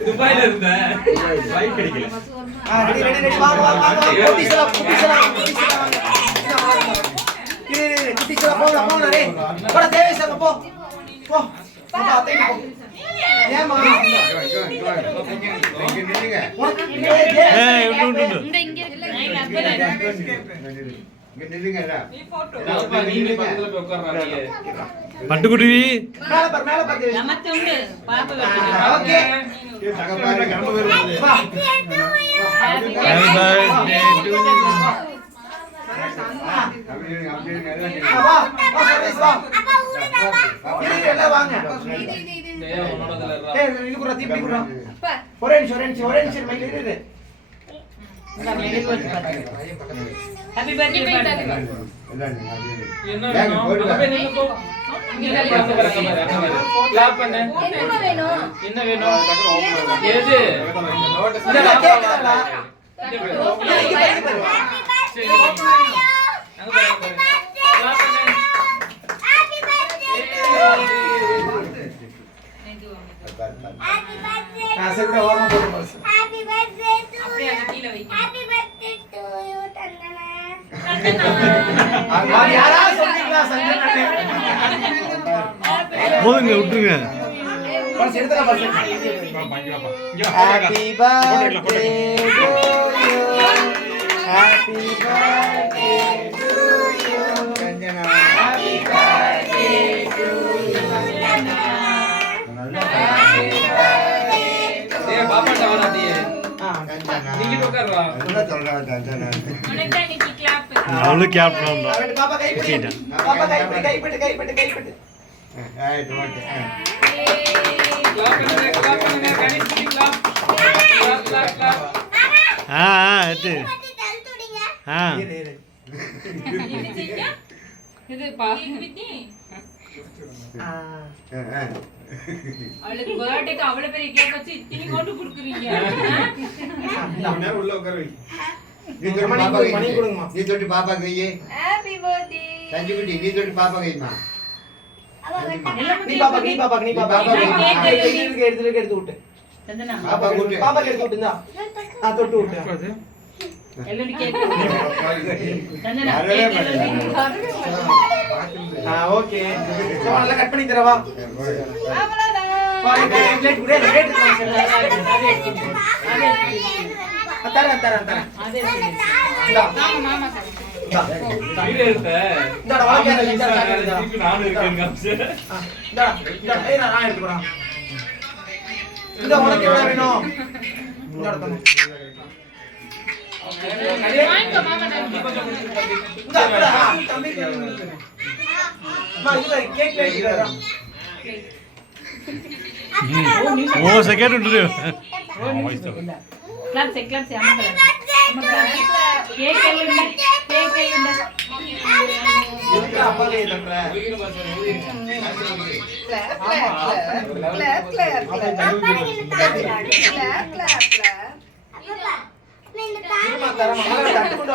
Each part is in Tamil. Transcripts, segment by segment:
துபாயில இருந்தேன் பைக் கிடைக்கல. ரெடி ரெடி ரெடி வா வா வா குட்டிசலாம் போங்க போங்க டேய் போடா தேவேசங்க போ போ போ அத்தை போ ஏமா இங்க நில்லுங்க ஏய் உண்டு இங்க இங்க நில்லுங்கடா நீ போட்டோ நீங்க பக்கத்துல போய் உட்கார்றாங்க பட்டுக்குருவி மேல பாரு நமக்கு உண்டு பாப்பா வெட்டுங்க ஓகே தகப்பாரு கம்ப வருது வா ஹேப்பி பர்த்டே டு யூ வா வா அப்பா எல்லாம் வாங்க டேய் உன்னோடதுல ஏய் இது குற தீப்தி குற ஒரேஞ்ச் மைல இரு ஹேப்பி பர்த்டே என்ன வேணும் அப்ப நீங்க போ இங்க கிளாப் பண்ணு என்ன வேணும் ஏது இந்த கேக்குதா போதுங்க விட்டுருங்க Happy birthday to you. Happy birthday to you. Happy birthday to you. டேய் பாப்பா டவரா டேய் நீங்க உட்கார்றா உனக்கு கிளாப் அவளுக்கு கேப் பண்ணா பாப்பா கை பிடி ரைட் ஓகே கிளாப் பண்ணுங்க கணேஷ் கிளாப் எட்டு இது பாக்கிவிட்டி அவளுக்கு பர்த்டேக்கு அவ்வளவு பெரிய கேக் வச்சு இத்தனை கொண்டு குடுக்குறீங்க உள்ள உட்கார வை நீ தொட்டு மணி கொடுங்கம்மா நீ தொட்டு பாப்பா கையே ஹேப்பி பர்த்டே சஞ்சு குட்டி நீ தொட்டு பாப்பா கைமா நீ பாப்பா எடுத்து விட்டு பாப்பா எடுத்து விட்டுந்தா தொட்டு விட்டு எல்லோடி கேக் ஓகே நல்லா கட் பண்ணி தரவா பிளேட் குடே பிளேட் தரேன் இந்தா மாமா வீடியோ எடுத்த இந்தா வாங்க இந்தா நானும் இருக்கேன் காமிச்சு இந்தா ஏய் நான் எடுத்துறேன் இந்த உனக்கு எவ்வளவு வேணும் இந்த எடுத்துறேன் வாங்க மாமா இந்த தம்பி இது கேக் லைட் ஓ செகண்ட் விட்டுரு கிளாப்ஸ் அம்மா கேக் எல்லாம் அப்பா கை தட்டற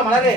அது